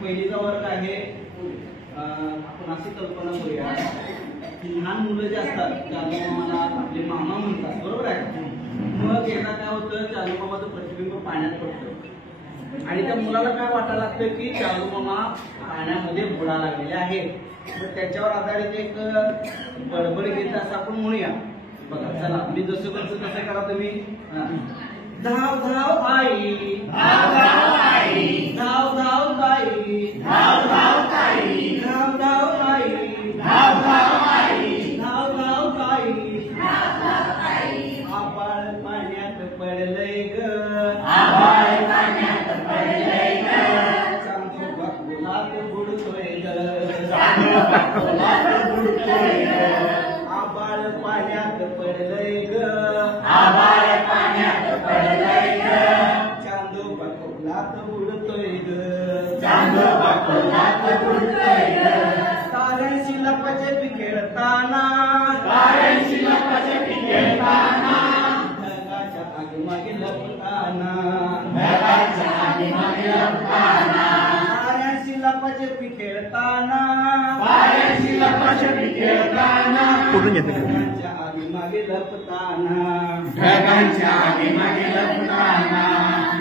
पहिलीचा वर्ग आहे. आपण अशी कल्पना करूया की लहान मुलं जे असतात चालू मामाला आपले मामा म्हणतात, बरोबर आहे. मग एकदा काय होतं, चालू मामाचं प्रतिबिंब पाण्यात पडतं आणि त्या मुलाला काय वाटायला लागतं की चालू मामा पाण्यामध्ये बुडा लागलेले आहे. तर त्याच्यावर आधारित एक बडबड गीत असं आपण म्हणूया. बघा, चला मी जसं करतो तसं करा तुम्ही. धाव धाव आई, धाव धाव आई, धाव धाव ताई, धाव धाव ताई, धाव धाव आई, धाव धाव आई, धाव धाव ताई, धाव धाव ताई. आभाळ पाण्यात पडलंय ग, आभाळ पाण्यात पडलंय ग, चांदोबा फुलात बुडतोय ग, चांदोबा फुलात बुडतोय ग. आभाळ पाण्यात पडलंय ग, आभाळ पाण्यात पडलंय ग, चांदोबा फुलात बुडतोय ग, चांदोबा फुलात बुडतोय ग. ताऱ्यांशी लपाछपी खेळताना, ताऱ्यांशी लपाछपी खेळताना, ढगाच्या आगीमागे लपताना, ढगाच्या आगीमागे लपताना, ताऱ्यांशी लपाछपी खेळताना, ताऱ्यांशी लपाछपी खेळताना, ढगाच्या आगीमागे लपताना, ढगाच्या आगीमागे लपताना.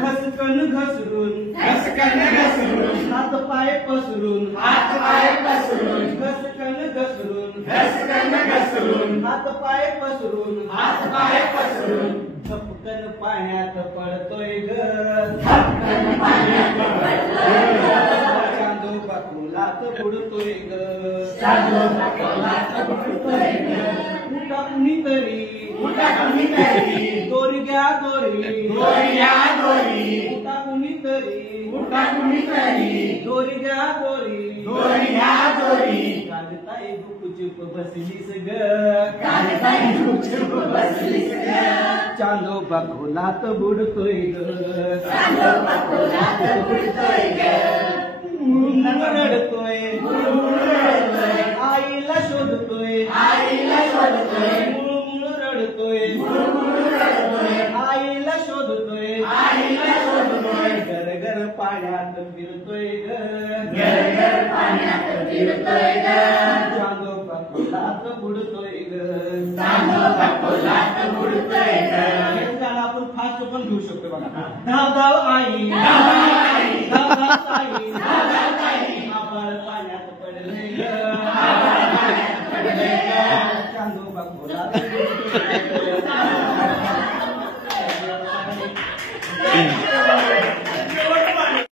घसकन घसरून, घसकन घसरून, हात पाय पसरून, हात पाय पसरून, घसकन घसरून, घसकन घसरून, हात पाय पसरून, हात पाय पसरून, झपकन पाण्यात पडतोय ग, झपकन पाण्यात पडतोय ग, चांदोबा फुलात बुडतोय ग, चांदोबा फुलात बुडतोय ग. उठा कुणीतरी, उठा कुणीतरी, दोरी घ्या दोरी, दोरी घ्या दोरी, उठा कुणीतरी, उठा कुणीतरी, दोरी घ्या दोरी, दोरी घ्या दोरी. कागताई गुपचूप बसलीस ग, कागताई गुपचूप बसलीस ग, चांदोबा फुलात बुडतोय ग, चांदोबा फुलात बुडतोय ग. रडतोय, रडतोय, आईला शोधतोय, आईला शोधतोय, मुळमुळ रडतोय, मुळमुळ रडतोय, आईला शोधतोय, आईला शोधतोय. गरगर पाण्यात फिरतोय ग, गरगर पाण्यात फिरतोय ग, चांदोबा फुलात बुडतोय ग, चांदोबा फुलात बुडतोय ग. हे गाणं आपण फास्ट पण घेऊ शकतो बघा. धाव धाव आई, धाव धाव आई,